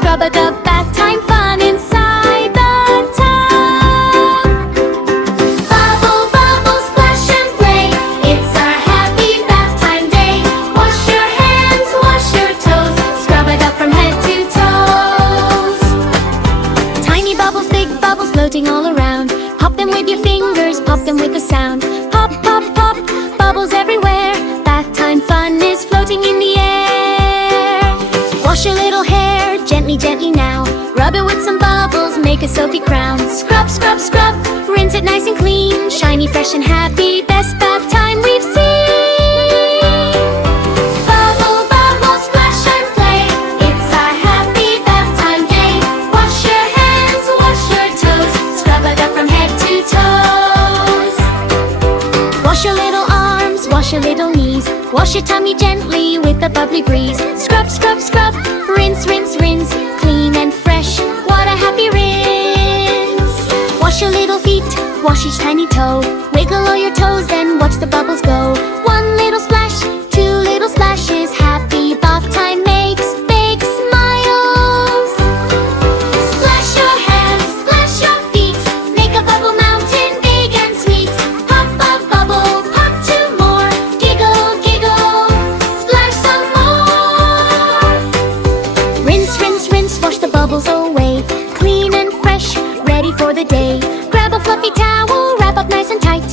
Scrub-a-dub, bath time fun inside the tub. Bubble, bubble, splash and play. It's our happy bath time day. Wash your hands, wash your toes. Scrub-a-dub from head to toes. Tiny bubbles, big bubbles floating all around. Pop them with your fingers, pop them with the sound. Pop, pop, pop, bubbles everywhere. Bath time fun is floating in the air. Wash your little hair, gently, gently now. Rub it with some bubbles, make a soapy crown. Scrub, scrub, scrub, rinse it nice and clean. Shiny, fresh and happy, best bath time we've seen. Bubble, bubble, splash and play. It's our happy bath time day. Wash your hands, wash your toes. Scrub-a-dub from head to toes. Wash your little arms, wash your little knees. Wash your tummy gently with a bubbly breeze. Scrub, scrub, scrub, rinse, rinse, rinse. Clean and fresh, what a happy rinse. Wash your little feet, wash each tiny toe. Wiggle all your toes, then watch the bubbles go. One little splash, two little splashes. Happy bath time makes big smiles. Splash your hands, splash your feet. Make a bubble mountain big and sweet. Pop a bubble, pop two more. Giggle, giggle, splash some more. Rinse, rinse, rinse, wash the bubbles away. Clean and fresh, ready for the day. Grab a fluffy towel, wrap up nice and tight.